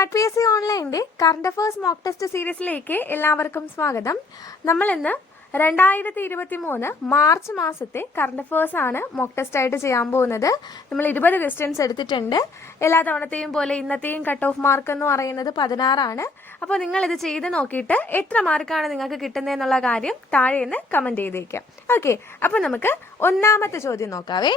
Smart P S C ഓൺലൈന്റെ current affairs mock test സീരീസിലേക്ക് എല്ലാവർക്കും സ്വാഗതം. നമ്മൾ ഇന്ന് രണ്ടായിരത്തി ഇരുപത്തി മൂന്ന് മാർച്ച് മാസത്തെ കറണ്ട് അഫേഴ്സ് ആണ് മോക്ക് ടെസ്റ്റ് ആയിട്ട് ചെയ്യാൻ പോകുന്നത്. നമ്മൾ ഇരുപത് ക്വസ്റ്റ്യൻസ് എടുത്തിട്ടുണ്ട്. എല്ലാ തവണത്തെയും പോലെ ഇന്നത്തെയും കട്ട് ഓഫ് മാർക്ക് എന്ന് പറയുന്നത് പതിനാറാണ്. അപ്പോൾ നിങ്ങൾ ഇത് ചെയ്ത് നോക്കിയിട്ട് എത്ര മാർക്കാണ് നിങ്ങൾക്ക് കിട്ടുന്നതെന്നുള്ള കാര്യം താഴെ നിന്ന് കമന്റ് ചെയ്തേക്കാം. ഓക്കെ അപ്പോൾ നമുക്ക് ഒന്നാമത്തെ ചോദ്യം നോക്കാവേ.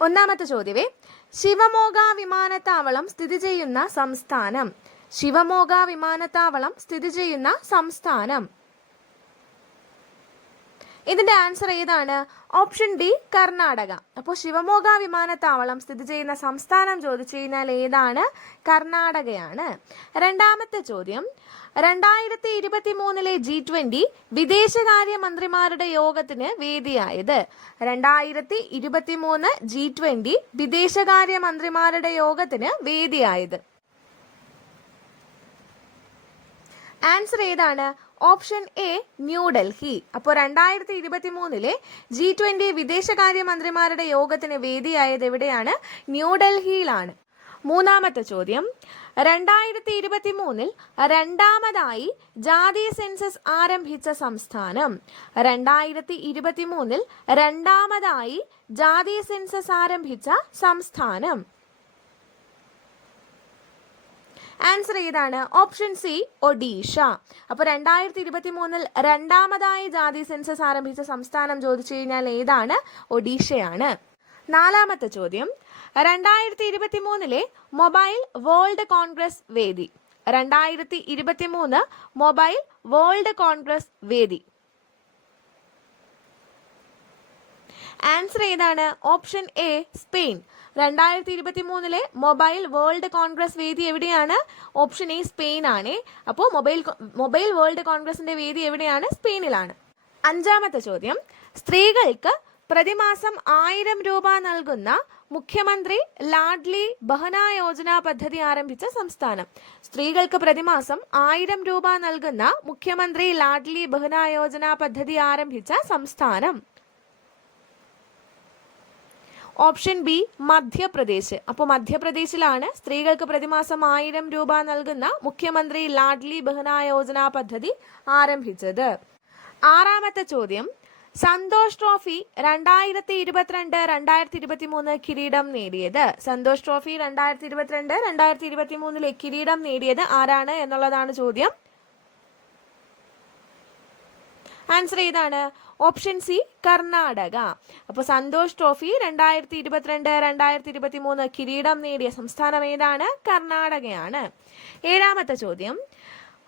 ഒന്നാമത്തെ ചോദ്യമേ. ശിവമോഗ വിമാനത്താവളം സ്ഥിതി ചെയ്യുന്ന സംസ്ഥാനം. ശിവമോഗ വിമാനത്താവളം സ്ഥിതി ചെയ്യുന്ന സംസ്ഥാനം. ഇതിന്റെ ആൻസർ ഏതാണ്? Option D Karnataka. അപ്പോൾ ശിവമോഗ വിമാനത്താവളം സ്ഥിതി ചെയ്യുന്ന സംസ്ഥാനം ചോദിച്ചു കഴിഞ്ഞാൽ ഏതാണ്? കർണാടകയാണ്. രണ്ടാമത്തെ ചോദ്യം രണ്ടായിരത്തി ഇരുപത്തി മൂന്നിലെ ജി ട്വന്റി വിദേശകാര്യ മന്ത്രിമാരുടെ യോഗത്തിന് വേദിയായത്. രണ്ടായിരത്തി ഇരുപത്തി മൂന്ന് ജി ട്വന്റി വിദേശകാര്യ മന്ത്രിമാരുടെ യോഗത്തിന് വേദിയായത്. ആൻസർ ഏതാണ്? ഓപ്ഷൻ എ ന്യൂഡൽഹി അപ്പോൾ രണ്ടായിരത്തി ഇരുപത്തി മൂന്നിലെ ജി ട്വന്റി വിദേശകാര്യമന്ത്രിമാരുടെ യോഗത്തിന് വേദിയായത് എവിടെയാണ്? ന്യൂഡൽഹിയിലാണ് മൂന്നാമത്തെ ചോദ്യം. രണ്ടായിരത്തി ഇരുപത്തി മൂന്നിൽ രണ്ടാമതായി ജാതി സെൻസസ് ആരംഭിച്ച സംസ്ഥാനം. രണ്ടായിരത്തി ഇരുപത്തി മൂന്നിൽ രണ്ടാമതായി ജാതി സെൻസസ് ആരംഭിച്ച സംസ്ഥാനം. ആൻസർ ഏതാണ്? ഓപ്ഷൻ സി ഒഡീഷ അപ്പോൾ രണ്ടായിരത്തി ഇരുപത്തി മൂന്നിൽ രണ്ടാമതായി ജാതി സെൻസസ് ആരംഭിച്ച സംസ്ഥാനം ചോദിച്ചു കഴിഞ്ഞാൽ ഏതാണ്? ഒഡീഷയാണ് നാലാമത്തെ ചോദ്യം. രണ്ടായിരത്തി ഇരുപത്തി മൂന്നിലെ മൊബൈൽ വേൾഡ് കോൺഗ്രസ് വേദി. രണ്ടായിരത്തി ഇരുപത്തി മൂന്ന് മൊബൈൽ വേൾഡ് കോൺഗ്രസ് വേദി. ആൻസർ ഏതാണ്? ഓപ്ഷൻ എ സ്പെയിൻ രണ്ടായിരത്തി ഇരുപത്തി മൂന്നിലെ മൊബൈൽ വേൾഡ് കോൺഗ്രസ് വേദി എവിടെയാണ്? ഓപ്ഷൻ എ സ്പെയിൻ ആണ് അപ്പോൾ മൊബൈൽ മൊബൈൽ വേൾഡ് കോൺഗ്രസിന്റെ വേദി എവിടെയാണ്? സ്പെയിനിലാണ്. അഞ്ചാമത്തെ ചോദ്യം. സ്ത്രീകൾക്ക് പ്രതിമാസം ആയിരം രൂപ നൽകുന്ന മുഖ്യമന്ത്രി ലാഡ്ലി ബഹന യോജന പദ്ധതി ആരംഭിച്ച സംസ്ഥാനം. സ്ത്രീകൾക്ക് പ്രതിമാസം ആയിരം രൂപ നൽകുന്ന മുഖ്യമന്ത്രി ലാഡ്ലി ബഹന യോജന പദ്ധതി ആരംഭിച്ച സംസ്ഥാനം. Option B Madhya Pradesh. അപ്പോൾ മധ്യപ്രദേശിലാണ് സ്ത്രീകൾക്ക് പ്രതിമാസം ആയിരം രൂപ നൽകുന്ന മുഖ്യമന്ത്രി ലാഡ്ലി ബഹന യോജന പദ്ധതി ആരംഭിച്ചത്. ആറാമത്തെ ചോദ്യം. സന്തോഷ് ട്രോഫി രണ്ടായിരത്തി ഇരുപത്തിരണ്ട് രണ്ടായിരത്തി ഇരുപത്തി മൂന്ന് കിരീടം നേടിയത്. സന്തോഷ് ട്രോഫി രണ്ടായിരത്തി ഇരുപത്തിരണ്ട് രണ്ടായിരത്തി ഇരുപത്തി മൂന്നിലെ കിരീടം നേടിയത് ആരാണ് എന്നുള്ളതാണ് ചോദ്യം. ആൻസർ ഏതാണ്? Option C Karnataka. അപ്പോൾ സന്തോഷ് ട്രോഫി രണ്ടായിരത്തി ഇരുപത്തിരണ്ട് രണ്ടായിരത്തി ഇരുപത്തി മൂന്ന് കിരീടം നേടിയ സംസ്ഥാനം ഏതാണ്? കർണാടകയാണ്. ഏഴാമത്തെ ചോദ്യം.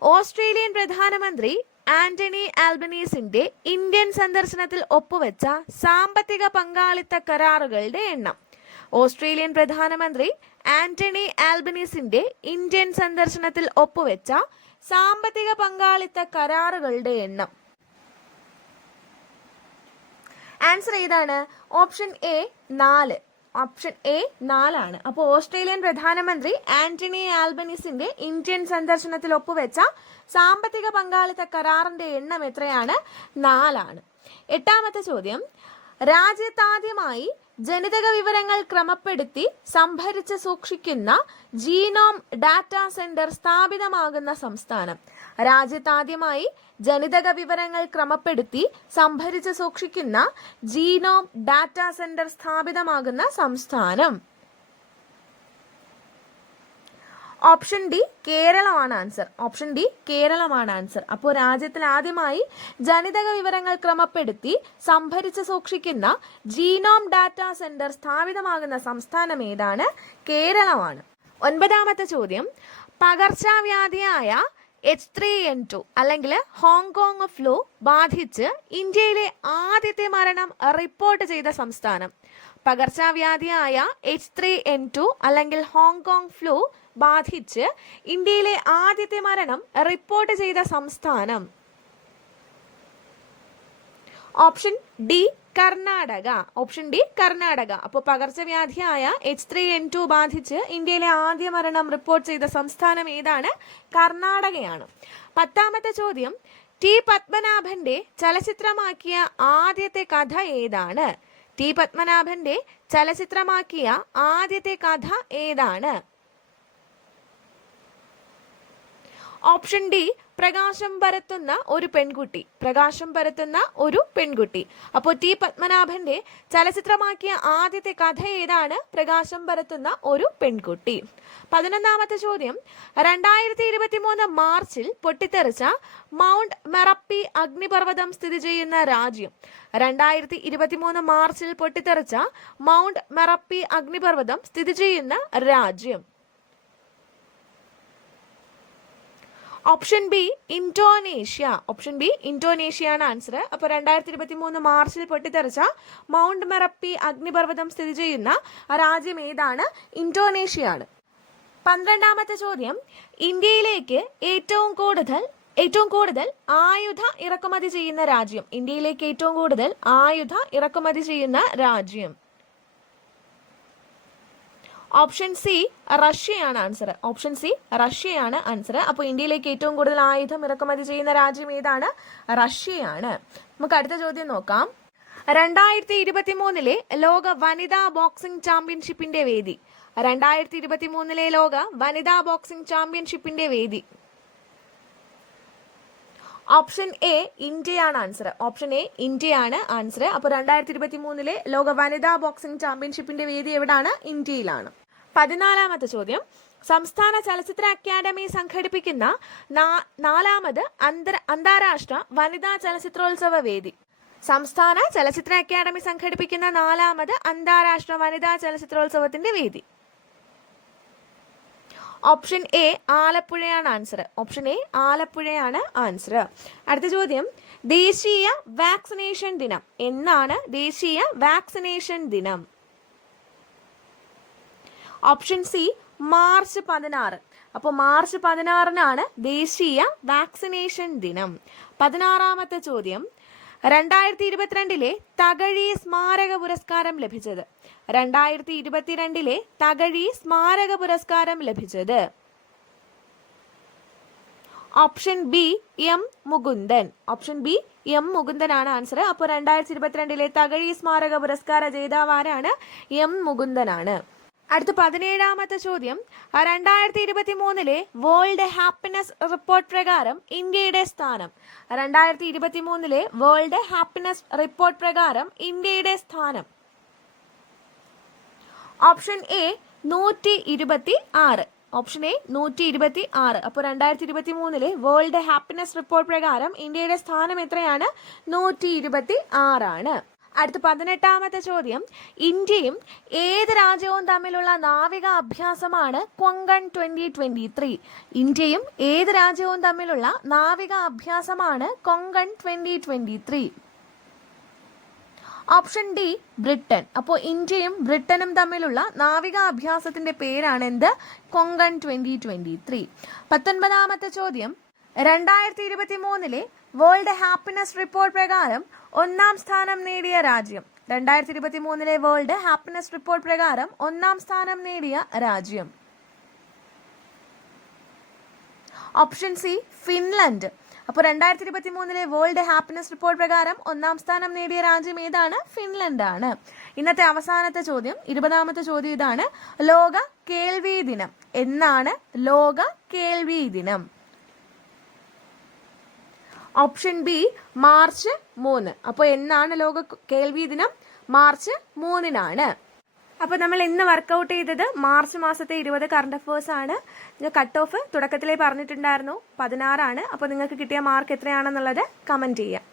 ഓസ്ട്രേലിയൻ പ്രധാനമന്ത്രി ആന്റണി ആൽബനീസിന്റെ ഇന്ത്യൻ സന്ദർശനത്തിൽ ഒപ്പുവെച്ച സാമ്പത്തിക പങ്കാളിത്ത കരാറുകളുടെ എണ്ണം. ഓസ്ട്രേലിയൻ പ്രധാനമന്ത്രി ആന്റണി ആൽബനീസിന്റെ ഇന്ത്യൻ സന്ദർശനത്തിൽ ഒപ്പുവെച്ച സാമ്പത്തിക പങ്കാളിത്ത കരാറുകളുടെ എണ്ണം. ആൻസർ ഏതാണ്? ഓപ്ഷൻ എ നാല്. ഓപ്ഷൻ എ നാലാണ്. അപ്പോൾ ഓസ്ട്രേലിയൻ പ്രധാനമന്ത്രി ആന്റണി ആൽബനീസിന്റെ ഇന്ത്യൻ സന്ദർശനത്തിൽ ഒപ്പുവെച്ച സാമ്പത്തിക പങ്കാളിത്ത കരാറിന്റെ എണ്ണം എത്രയാണ്? നാലാണ്. എട്ടാമത്തെ ചോദ്യം. രാജ്യത്താദ്യമായി ജനിതക വിവരങ്ങൾ ക്രമപ്പെടുത്തി സംഭരിച്ച് സൂക്ഷിക്കുന്ന ജീനോം ഡാറ്റാ സെന്റർ സ്ഥാപിതമാകുന്ന സംസ്ഥാനം. രാജ്യത്താദ്യമായി ജനിതക വിവരങ്ങൾ ക്രമപ്പെടുത്തി സംഭരിച്ച് സൂക്ഷിക്കുന്ന ജീനോം ഡാറ്റാ സെന്റർ സ്ഥാപിതമാകുന്ന സംസ്ഥാനം. ഓപ്ഷൻ ഡി കേരളമാണ് ആൻസർ. ഓപ്ഷൻ ഡി കേരളമാണ് ആൻസർ. അപ്പോൾ രാജ്യത്തിൽ ആദ്യമായി ജനിതക വിവരങ്ങൾ ക്രമപ്പെടുത്തി സംഭരിച്ച് സൂക്ഷിക്കുന്ന ജീനോം ഡാറ്റ സെന്റർ സ്ഥാപിതമാകുന്ന സംസ്ഥാനം ഏതാണ്? കേരളമാണ്. ഒൻപതാമത്തെ ചോദ്യം. പകർച്ചവ്യാധിയായ എച്ച് ത്രീ എൻ ടു അല്ലെങ്കിൽ ഹോങ്കോങ് ഫ്ലൂ ബാധിച്ച് ഇന്ത്യയിലെ ആദ്യത്തെ മരണം റിപ്പോർട്ട് ചെയ്ത സംസ്ഥാനം. പകർച്ചവ്യാധിയായ എച്ച് ത്രീ എൻ ടു അല്ലെങ്കിൽ ഹോങ്കോങ് ഫ്ലൂ ബാധിച്ച് ഇന്ത്യയിലെ ആദ്യത്തെ മരണം റിപ്പോർട്ട് ചെയ്ത സംസ്ഥാനം. Option D Karnataka. Option D Karnataka. അപ്പോൾ പകർച്ചവ്യാധിയായ എച്ച് ത്രീ എൻ ടു ബാധിച്ച് ഇന്ത്യയിലെ ആദ്യ മരണം റിപ്പോർട്ട് ചെയ്ത സംസ്ഥാനം ഏതാണ്? കർണാടകയാണ്. പത്താമത്തെ ചോദ്യം ടി പത്മനാഭന്റെ ചലച്ചിത്രമാക്കിയ ആദ്യത്തെ കഥ ഏതാണ്? ടി പത്മനാഭന്റെ ചലച്ചിത്രമാക്കിയ ആദ്യത്തെ കഥ ഏതാണ്? ഓപ്ഷൻ ഡി പ്രകാശം പരത്തുന്ന ഒരു പെൺകുട്ടി. പ്രകാശം പരത്തുന്ന ഒരു പെൺകുട്ടി. അപ്പോൾ ടി പത്മനാഭന്റെ ചലച്ചിത്രമാക്കിയ ആദ്യത്തെ കഥ ഏതാണ്? പ്രകാശം പരത്തുന്ന ഒരു പെൺകുട്ടി. പതിനൊന്നാമത്തെ ചോദ്യം. രണ്ടായിരത്തി ഇരുപത്തി മൂന്ന് മാർച്ചിൽ പൊട്ടിത്തെറിച്ച മൗണ്ട് മെറപ്പി അഗ്നിപർവതം സ്ഥിതി ചെയ്യുന്ന രാജ്യം. രണ്ടായിരത്തി ഇരുപത്തി മൂന്ന് മാർച്ചിൽ പൊട്ടിത്തെറിച്ച മൗണ്ട് മെറപ്പി അഗ്നിപർവതം സ്ഥിതി ചെയ്യുന്ന രാജ്യം. Option B Indonesia option B Indonesia ആണ് ആൻസർ അപ്പോൾ രണ്ടായിരത്തി ഇരുപത്തി മൂന്ന് മാർച്ചിൽ പൊട്ടിത്തെറിച്ച മൗണ്ട് മെറപ്പി അഗ്നിപർവതം സ്ഥിതി ചെയ്യുന്ന രാജ്യം ഏതാണ്? ഇന്തോനേഷ്യ ആണ്. പന്ത്രണ്ടാമത്തെ ചോദ്യം ഇന്ത്യയിലേക്ക് ഏറ്റവും കൂടുതൽ ഏറ്റവും കൂടുതൽ ആയുധ ഇറക്കുമതി ചെയ്യുന്ന രാജ്യം. ഇന്ത്യയിലേക്ക് ഏറ്റവും കൂടുതൽ ആയുധ ഇറക്കുമതി ചെയ്യുന്ന രാജ്യം. ഓപ്ഷൻ സി റഷ്യയാണ് ആൻസർ ഓപ്ഷൻ സി റഷ്യയാണ് ആൻസർ അപ്പോൾ ഇന്ത്യയിലേക്ക് ഏറ്റവും കൂടുതൽ ആയുധം ഇറക്കുമതി ചെയ്യുന്ന രാജ്യം ഏതാണ്? റഷ്യയാണ്. നമുക്ക് അടുത്ത ചോദ്യം നോക്കാം. രണ്ടായിരത്തി ഇരുപത്തി മൂന്നിലെ ലോക വനിതാ ബോക്സിംഗ് ചാമ്പ്യൻഷിപ്പിന്റെ വേദി. രണ്ടായിരത്തി ഇരുപത്തി മൂന്നിലെ ലോക വനിതാ ബോക്സിംഗ് ചാമ്പ്യൻഷിപ്പിന്റെ വേദി. ഓപ്ഷൻ എ ഇന്ത്യയാണ് ആൻസർ ഓപ്ഷൻ എ ഇന്ത്യയാണ് ആൻസർ അപ്പോൾ രണ്ടായിരത്തി ഇരുപത്തി മൂന്നിലെ ലോക വനിതാ ബോക്സിംഗ് ചാമ്പ്യൻഷിപ്പിന്റെ വേദി എവിടെയാണ് ഇന്ത്യയിലാണ്. പതിനാലാമത്തെ ചോദ്യം. സംസ്ഥാന ചലച്ചിത്ര അക്കാദമി സംഘടിപ്പിക്കുന്ന നാലാമത് അന്തർ അന്താരാഷ്ട്ര വനിതാ ചലച്ചിത്രോത്സവ വേദി. സംസ്ഥാന ചലച്ചിത്ര അക്കാദമി സംഘടിപ്പിക്കുന്ന നാലാമത് അന്താരാഷ്ട്ര വനിതാ ചലച്ചിത്രോത്സവത്തിന്റെ വേദി. ഓപ്ഷൻ എ ആലപ്പുഴയാണ് ആൻസർ ഓപ്ഷൻ എ ആലപ്പുഴയാണ് ആൻസർ അടുത്ത ചോദ്യം. ദേശീയ വാക്സിനേഷൻ ദിനം. എന്നാണ് ദേശീയ വാക്സിനേഷൻ ദിനം. ഓപ്ഷൻ സി മാർച്ച് പതിനാറ്. അപ്പോൾ മാർച്ച് പതിനാറിനാണ് ദേശീയ വാക്സിനേഷൻ ദിനം. പതിനാറാമത്തെ ചോദ്യം. രണ്ടായിരത്തി ഇരുപത്തിരണ്ടിലെ തകഴി സ്മാരക പുരസ്കാരം ലഭിച്ചത്. രണ്ടായിരത്തി ഇരുപത്തിരണ്ടിലെ തകഴി സ്മാരക പുരസ്കാരം ലഭിച്ചത്. Option B M Mukundan. Option B M മുകുന്ദനാണ് answer അപ്പോൾ രണ്ടായിരത്തി ഇരുപത്തിരണ്ടിലെ തകഴി സ്മാരക പുരസ്കാര ജേതാവാരാണ് എം മുകുന്ദനാണ്. അടുത്ത പതിനേഴാമത്തെ ചോദ്യം. രണ്ടായിരത്തി ഇരുപത്തി മൂന്നിലെ വേൾഡ് ഹാപ്പിനെസ് റിപ്പോർട്ട് പ്രകാരം ഇന്ത്യയുടെ സ്ഥാനം. രണ്ടായിരത്തി ഇരുപത്തി മൂന്നിലെ വേൾഡ് ഹാപ്പിനെസ് റിപ്പോർട്ട് പ്രകാരം ഇന്ത്യയുടെ സ്ഥാനം. ഓപ്ഷൻ എ നൂറ്റി ഇരുപത്തി ആറ് ഓപ്ഷൻ എ നൂറ്റി ഇരുപത്തി ആറ് അപ്പോൾ രണ്ടായിരത്തി ഇരുപത്തി മൂന്നിലെ വേൾഡ് ഹാപ്പിനെസ് റിപ്പോർട്ട് പ്രകാരം ഇന്ത്യയുടെ സ്ഥാനം എത്രയാണ്? നൂറ്റി ഇരുപത്തി ആറാണ് അടുത്ത പതിനെട്ടാമത്തെ ചോദ്യം. ഇന്ത്യയും ഏത് രാജ്യവും തമ്മിലുള്ള നാവിക അഭ്യാസമാണ് കൊങ്കൺ ട്വന്റി ട്വന്റി ത്രീ. ഇന്ത്യയും ഏത് രാജ്യവും തമ്മിലുള്ള നാവിക അഭ്യാസമാണ് Konkan twenty twenty three. Option D Britain. അപ്പോൾ ഇന്ത്യയും ബ്രിട്ടനും തമ്മിലുള്ള നാവിക അഭ്യാസത്തിന്റെ പേരാണ് എന്ത്? Konkan twenty twenty three. പത്തൊൻപതാമത്തെ ചോദ്യം. രണ്ടായിരത്തി ഇരുപത്തി മൂന്നിലെ വേൾഡ് ഹാപ്പിനെസ് റിപ്പോർട്ട് പ്രകാരം ഒന്നാം സ്ഥാനം നേടിയ രാജ്യം. രണ്ടായിരത്തി ഇരുപത്തി മൂന്നിലെ വേൾഡ് ഹാപ്പിനെസ് റിപ്പോർട്ട് പ്രകാരം ഒന്നാം സ്ഥാനം നേടിയ രാജ്യം. Option C Finland. അപ്പോൾ രണ്ടായിരത്തി ഇരുപത്തി മൂന്നിലെ വേൾഡ് ഹാപ്പിനെസ് റിപ്പോർട്ട് പ്രകാരം ഒന്നാം സ്ഥാനം നേടിയ രാജ്യം ഏതാണ്? ഫിൻലൻഡ് ആണ് ഇന്നത്തെ അവസാനത്തെ ചോദ്യം ഇരുപതാമത്തെ ചോദ്യം ഇതാണ്. ലോക കേൾവി ദിനം. എന്നാണ് ലോക കേൾവി ദിനം. ഓപ്ഷൻ ബി മാർച്ച് മൂന്ന്. അപ്പോൾ എന്നാണ് ലോക കേൾവി ദിനം? മാർച്ച് മൂന്നിനാണ്. അപ്പോൾ നമ്മൾ ഇന്ന് വർക്കൗട്ട് ചെയ്തത് മാർച്ച് മാസത്തെ ഇരുപത് കറണ്ട് അഫേഴ്സ് ആണ്. കട്ട് ഓഫ് തുടക്കത്തിലേ പറഞ്ഞിട്ടുണ്ടായിരുന്നു. പതിനാറാണ്. അപ്പോൾ നിങ്ങൾക്ക് കിട്ടിയ മാർക്ക് എത്രയാണെന്നുള്ളത് കമന്റ് ചെയ്യാം.